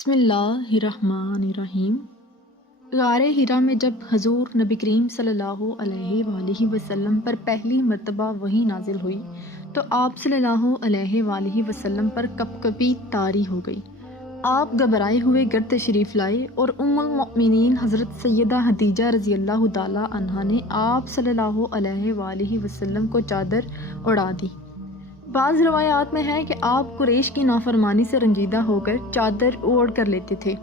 بسم اللہ الرحمن الرحیم۔ غار ہرا میں جب حضور نبی کریم صلی اللہ علیہ وآلہ وسلم پر پہلی مرتبہ وحی نازل ہوئی تو آپ صلی اللہ علیہ وآلہ وسلم پر کپکپی طاری ہو گئی۔ آپ گھبرائے ہوئے گھر تشریف لائے اور ام المؤمنین حضرت سیدہ خدیجہ رضی اللہ تعالی عنہا نے آپ صلی اللہ علیہ وآلہ وسلم کو چادر اڑا دی۔ بعض روایات میں ہے کہ آپ قریش کی نافرمانی سے رنجیدہ ہو کر چادر اوڑھ کر لیتے تھے۔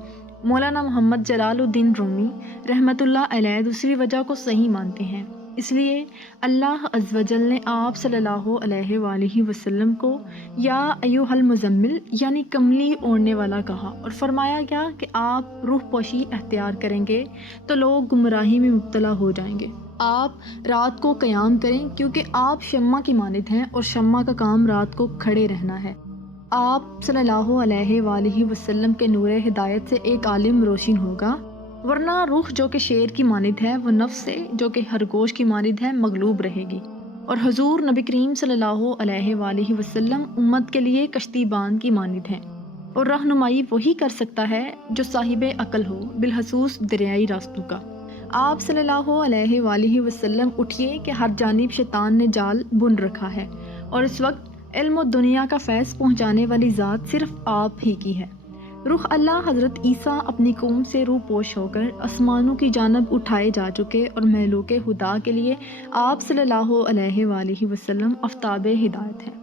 مولانا محمد جلال الدین رومی رحمۃ اللہ علیہ دوسری وجہ کو صحیح مانتے ہیں۔ اس لیے اللہ عز و جل نے آپ صلی اللہ علیہ وآلہ وسلم کو یا ایھا المزمل یعنی کملی اوڑھنے والا کہا اور فرمایا گیا کہ آپ روح پوشی اختیار کریں گے تو لوگ گمراہی میں مبتلا ہو جائیں گے۔ آپ رات کو قیام کریں کیونکہ آپ شمع کی مانند ہیں اور شمع کا کام رات کو کھڑے رہنا ہے۔ آپ صلی اللہ علیہ وآلہ وسلم کے نور ہدایت سے ایک عالم روشن ہوگا، ورنہ روح جو کہ شیر کی مانند ہے وہ نفس سے جو کہ خرگوش کی مانند ہے مغلوب رہے گی۔ اور حضور نبی کریم صلی اللہ علیہ وآلہ وسلم امت کے لیے کشتی بان کی مانند ہیں، اور رہنمائی وہی کر سکتا ہے جو صاحب عقل ہو بالخصوص دریائی راستوں کا۔ آپ صلی اللہ علیہ وآلہ وسلم اٹھیے کہ ہر جانب شیطان نے جال بن رکھا ہے، اور اس وقت علم و دنیا کا فیض پہنچانے والی ذات صرف آپ ہی کی ہے۔ رخ اللہ حضرت عیسیٰ اپنی قوم سے روح پوش ہو کر آسمانوں کی جانب اٹھائے جا چکے اور مہلوک خدا کے لیے آپ صلی اللہ علیہ وآلہ وسلم آفتاب ہدایت ہیں۔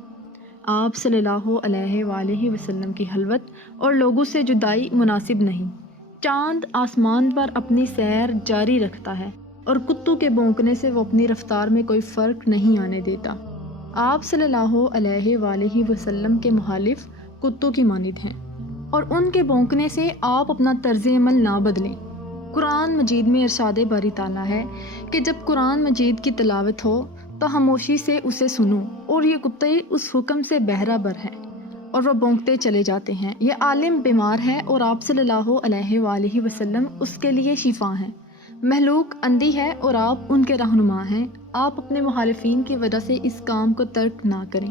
آپ صلی اللہ علیہ وآلہ وسلم کی خلوت اور لوگوں سے جدائی مناسب نہیں۔ چاند آسمان پر اپنی سیر جاری رکھتا ہے اور کتوں کے بھونکنے سے وہ اپنی رفتار میں کوئی فرق نہیں آنے دیتا۔ آپ صلی اللہ علیہ وآلہ وسلم کے مخالف کتوں کی مانند ہیں اور ان کے بھونکنے سے آپ اپنا طرز عمل نہ بدلیں۔ قرآن مجید میں ارشاد باری تعالیٰ ہے کہ جب قرآن مجید کی تلاوت ہو تو خاموشی سے اسے سنو، اور یہ کتے اس حکم سے بہرہ بر ہیں اور وہ بھونکتے چلے جاتے ہیں۔ یہ عالم بیمار ہے اور آپ صلی اللہ علیہ وآلہ وسلم اس کے لیے شفا ہیں۔ مخلوق اندھی ہے اور آپ ان کے رہنما ہیں۔ آپ اپنے مخالفین کی وجہ سے اس کام کو ترک نہ کریں۔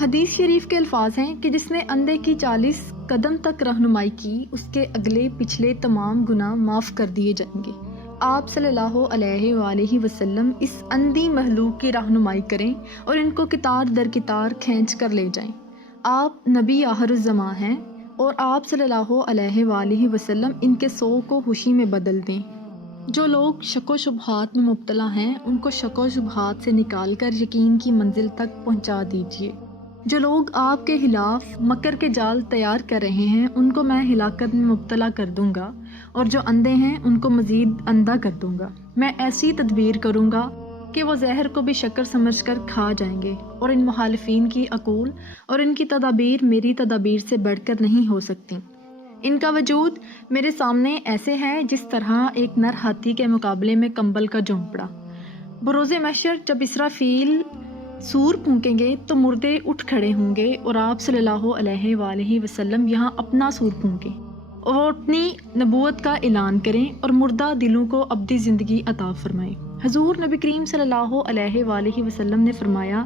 حدیث شریف کے الفاظ ہیں کہ جس نے اندھے کی 40 قدم تک رہنمائی کی اس کے اگلے پچھلے تمام گناہ معاف کر دیے جائیں گے۔ آپ صلی اللہ علیہ وآلہ وسلم اس اندھی مخلوق کی رہنمائی کریں اور ان کو کتار در کتار کھینچ کر لے جائیں۔ آپ نبی آخر الزماں ہیں اور آپ صلی اللہ علیہ وآلہ وسلم ان کے سو کو خوشی میں بدل دیں۔ جو لوگ شک و شبہات میں مبتلا ہیں ان کو شک و شبہات سے نکال کر یقین کی منزل تک پہنچا دیجیے۔ جو لوگ آپ کے خلاف مکر کے جال تیار کر رہے ہیں ان کو میں ہلاکت میں مبتلا کر دوں گا، اور جو اندھے ہیں ان کو مزید اندھا کر دوں گا۔ میں ایسی تدبیر کروں گا کہ وہ زہر کو بھی شکر سمجھ کر کھا جائیں گے، اور ان مخالفین کی عقول اور ان کی تدابیر میری تدابیر سے بڑھ کر نہیں ہو سکتی۔ ان کا وجود میرے سامنے ایسے ہے جس طرح ایک نر ہاتھی کے مقابلے میں کمبل کا جھونپڑا۔ بروز محشر جب اسرافیل سور پھونکیں گے تو مردے اٹھ کھڑے ہوں گے، اور آپ صلی اللہ علیہ وآلہ وسلم یہاں اپنا سور پھونکیں اور وہ اپنی نبوت کا اعلان کریں اور مردہ دلوں کو ابدی زندگی عطا فرمائیں۔ حضور نبی کریم صلی اللہ علیہ وآلہ وسلم نے فرمایا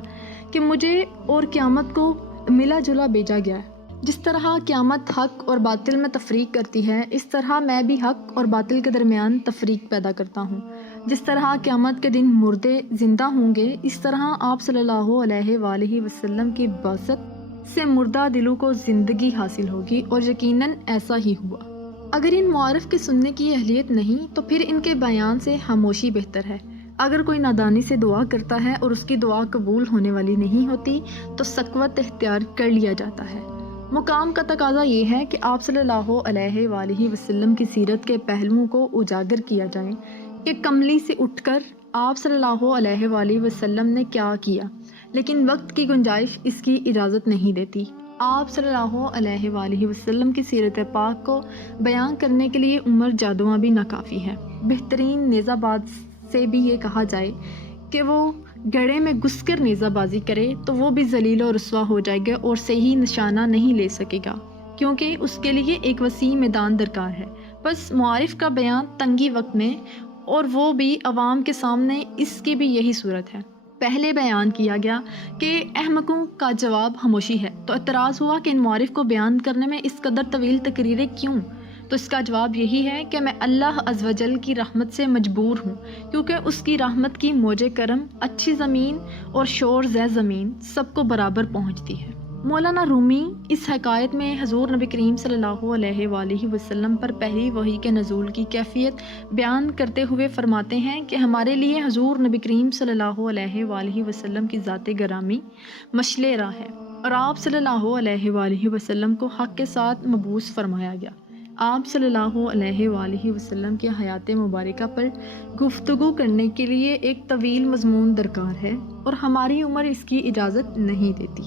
کہ مجھے اور قیامت کو ملا جلا بھیجا گیا ہے۔ جس طرح قیامت حق اور باطل میں تفریق کرتی ہے، اس طرح میں بھی حق اور باطل کے درمیان تفریق پیدا کرتا ہوں۔ جس طرح قیامت کے دن مردے زندہ ہوں گے، اس طرح آپ صلی اللہ علیہ وآلہ وسلم کی بعثت سے مردہ دلوں کو زندگی حاصل ہوگی، اور یقیناً ایسا ہی ہوا۔ اگر ان معارف کے سننے کی اہلیت نہیں تو پھر ان کے بیان سے خاموشی بہتر ہے۔ اگر کوئی نادانی سے دعا کرتا ہے اور اس کی دعا قبول ہونے والی نہیں ہوتی تو سکوت اختیار کر لیا جاتا ہے۔ مقام کا تقاضا یہ ہے کہ آپ صلی اللہ علیہ وآلہ وسلم کی سیرت کے پہلوؤں کو اجاگر کیا جائے کہ کملی سے اٹھ کر آپ صلی اللہ علیہ وآلہ وسلم نے کیا کیا، لیکن وقت کی گنجائش اس کی اجازت نہیں دیتی۔ آپ صلی اللہ علیہ وآلہ وسلم کی سیرت پاک کو بیان کرنے کے لیے عمر جادواں بھی ناکافی ہے۔ بہترین نیزہ باز سے بھی یہ کہا جائے کہ وہ گڑھے میں گھس کر نیزہ بازی کرے تو وہ بھی ذلیل و رسوا ہو جائے گا اور صحیح نشانہ نہیں لے سکے گا، کیونکہ اس کے لیے ایک وسیع میدان درکار ہے۔ بس معارف کا بیان تنگی وقت میں، اور وہ بھی عوام کے سامنے، اس کی بھی یہی صورت ہے۔ پہلے بیان کیا گیا کہ احمقوں کا جواب خاموشی ہے، تو اعتراض ہوا کہ ان معارف کو بیان کرنے میں اس قدر طویل تقریریں کیوں؟ تو اس کا جواب یہی ہے کہ میں اللہ عز و جل کی رحمت سے مجبور ہوں، کیونکہ اس کی رحمت کی موج کرم اچھی زمین اور شور زے زمین سب کو برابر پہنچتی ہے۔ مولانا رومی اس حکایت میں حضور نبی کریم صلی اللہ علیہ وآلہ وسلم پر پہلی وحی کے نزول کی کیفیت بیان کرتے ہوئے فرماتے ہیں کہ ہمارے لیے حضور نبی کریم صلی اللہ علیہ وآلہ وسلم کی ذات گرامی مشعل راہ ہے، اور آپ صلی اللہ علیہ وآلہ وسلم کو حق کے ساتھ مبعوث فرمایا گیا۔ آپ صلی اللہ علیہ وآلہ وسلم کی حیات مبارکہ پر گفتگو کرنے کے لیے ایک طویل مضمون درکار ہے، اور ہماری عمر اس کی اجازت نہیں دیتی۔